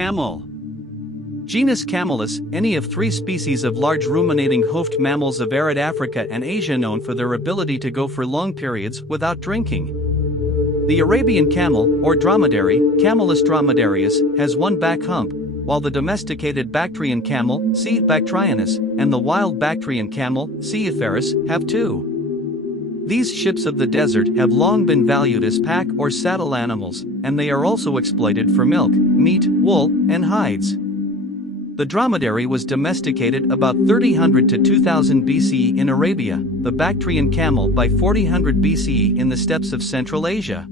Camel. Genus Camelus, any of three species of large ruminating hoofed mammals of arid Africa and Asia known for their ability to go for long periods without drinking. The Arabian camel, or dromedary, Camelus dromedarius, has one back hump, while the domesticated Bactrian camel, C. bactrianus, and the wild Bactrian camel, C. iferus, have two. These ships of the desert have long been valued as pack or saddle animals, and they are also exploited for milk, meat, wool, and hides. The dromedary was domesticated about 3000 to 2000 BCE in Arabia, the Bactrian camel by 4000 BCE in the steppes of Central Asia.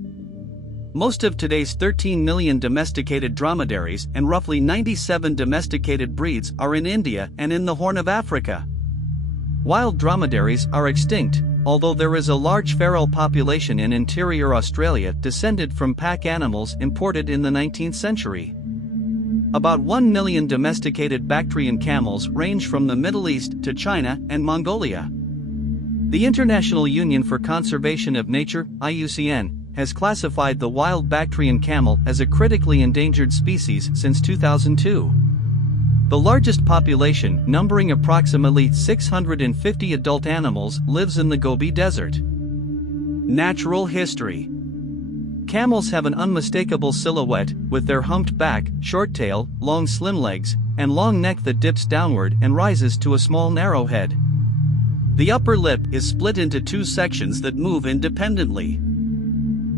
Most of today's 13 million domesticated dromedaries and roughly 97 domesticated breeds are in India and in the Horn of Africa. Wild dromedaries are extinct, although there is a large feral population in interior Australia descended from pack animals imported in the 19th century. About 1 million domesticated Bactrian camels range from the Middle East to China and Mongolia. The International Union for Conservation of Nature, IUCN, has classified the wild Bactrian camel as a critically endangered species since 2002. The largest population, numbering approximately 650 adult animals, lives in the Gobi Desert. Natural history. Camels have an unmistakable silhouette, with their humped back, short tail, long slim legs, and long neck that dips downward and rises to a small narrow head. The upper lip is split into two sections that move independently.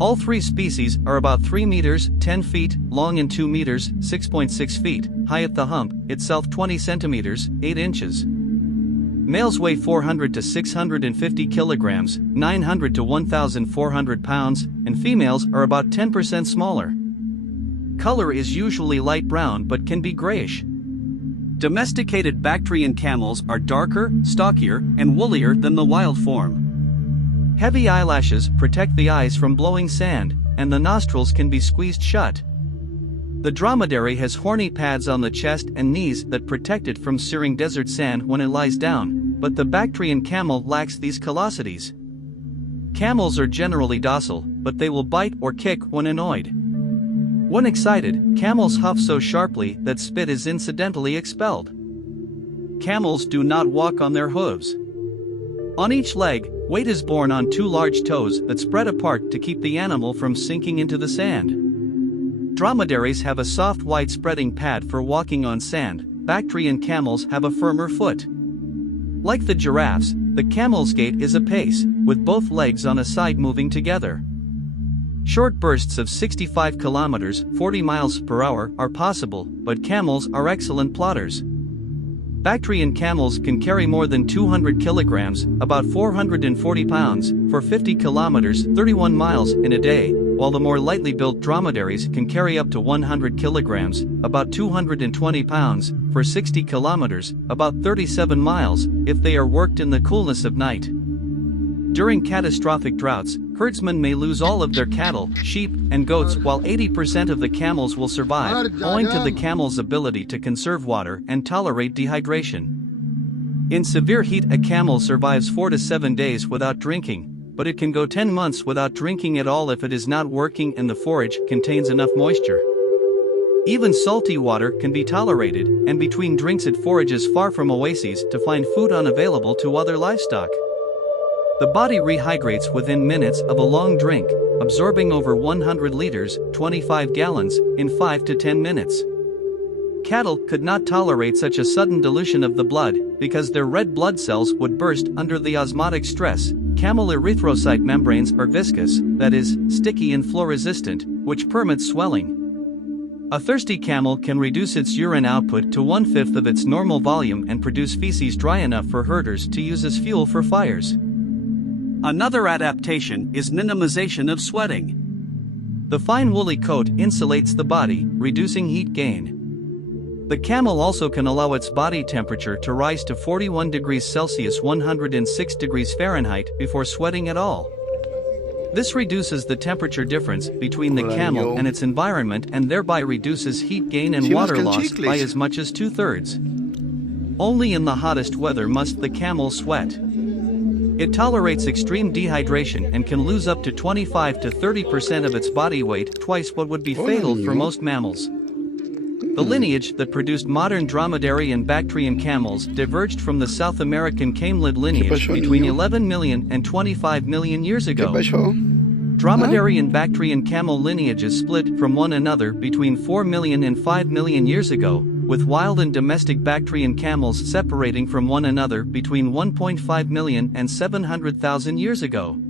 All three species are about 3 meters, 10 feet, long and 2 meters, 6.6 feet, high at the hump, itself 20 centimeters, 8 inches. Males weigh 400 to 650 kilograms, 900 to 1,400 pounds, and females are about 10% smaller. Color is usually light brown but can be grayish. Domesticated Bactrian camels are darker, stockier, and woollier than the wild form. Heavy eyelashes protect the eyes from blowing sand, and the nostrils can be squeezed shut. The dromedary has horny pads on the chest and knees that protect it from searing desert sand when it lies down, but the Bactrian camel lacks these callosities. Camels are generally docile, but they will bite or kick when annoyed. When excited, camels huff so sharply that spit is incidentally expelled. Camels do not walk on their hooves. On each leg, weight is borne on two large toes that spread apart to keep the animal from sinking into the sand. Dromedaries have a soft white spreading pad for walking on sand. Bactrian camels have a firmer foot. Like the giraffes, the camel's gait is a pace, with both legs on a side moving together. Short bursts of 65 kilometers (40 miles per hour) are possible, but camels are excellent plodders. Bactrian camels can carry more than 200 kilograms, about 440 pounds, for 50 kilometers (31 miles) in a day, while the more lightly built dromedaries can carry up to 100 kilograms, about 220 pounds, for 60 kilometers, about 37 miles, if they are worked in the coolness of night. During catastrophic droughts, herdsmen may lose all of their cattle, sheep, and goats, while 80% of the camels will survive, owing to the camel's ability to conserve water and tolerate dehydration. In severe heat, a camel survives 4 to 7 days without drinking, but it can go 10 months without drinking at all if it is not working and the forage contains enough moisture. Even salty water can be tolerated, and between drinks it forages far from oases to find food unavailable to other livestock. The body rehydrates within minutes of a long drink, absorbing over 100 liters, 25 gallons, in 5 to 10 minutes. Cattle could not tolerate such a sudden dilution of the blood, because their red blood cells would burst under the osmotic stress. Camel erythrocyte membranes are viscous, that is, sticky and flow-resistant, which permits swelling. A thirsty camel can reduce its urine output to 1/5 of its normal volume and produce feces dry enough for herders to use as fuel for fires. Another adaptation is minimization of sweating. The fine woolly coat insulates the body, reducing heat gain. The camel also can allow its body temperature to rise to 41 degrees Celsius (106 degrees Fahrenheit) before sweating at all. This reduces the temperature difference between the camel and its environment and thereby reduces heat gain and water loss by as much as 2/3. Only in the hottest weather must the camel sweat. It tolerates extreme dehydration and can lose up to 25 to 30% of its body weight, twice what would be fatal for most mammals. The lineage that produced modern dromedary and Bactrian camels diverged from the South American camelid lineage between 11 million and 25 million years ago. Dromedary and Bactrian camel lineages split from one another between 4 million and 5 million years ago, with wild and domestic Bactrian camels separating from one another between 1.5 million and 700,000 years ago.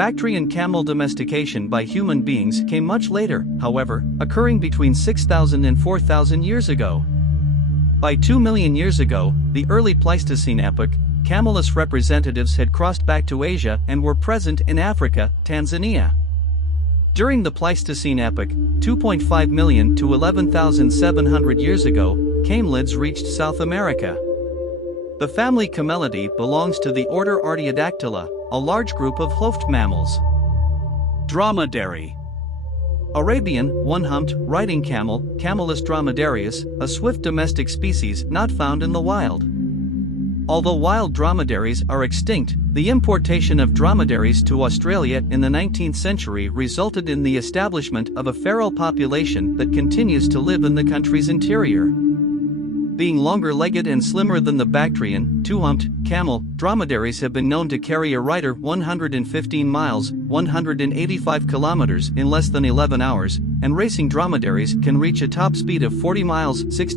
Bactrian camel domestication by human beings came much later, however, occurring between 6,000 and 4,000 years ago. By 2 million years ago, the early Pleistocene epoch, camelus representatives had crossed back to Asia and were present in Africa, Tanzania. During the Pleistocene epoch, 2.5 million to 11,700 years ago, camelids reached South America. The family Camelidae belongs to the order Artiodactyla, a large group of hoofed mammals. Dromedary. Arabian, one-humped, riding camel, Camelus dromedarius, a swift domestic species not found in the wild. Although wild dromedaries are extinct, the importation of dromedaries to Australia in the 19th century resulted in the establishment of a feral population that continues to live in the country's interior. Being longer-legged and slimmer than the Bactrian, two-humped, camel, dromedaries have been known to carry a rider 115 miles, 185 kilometers in less than 11 hours, and racing dromedaries can reach a top speed of 40 miles, 60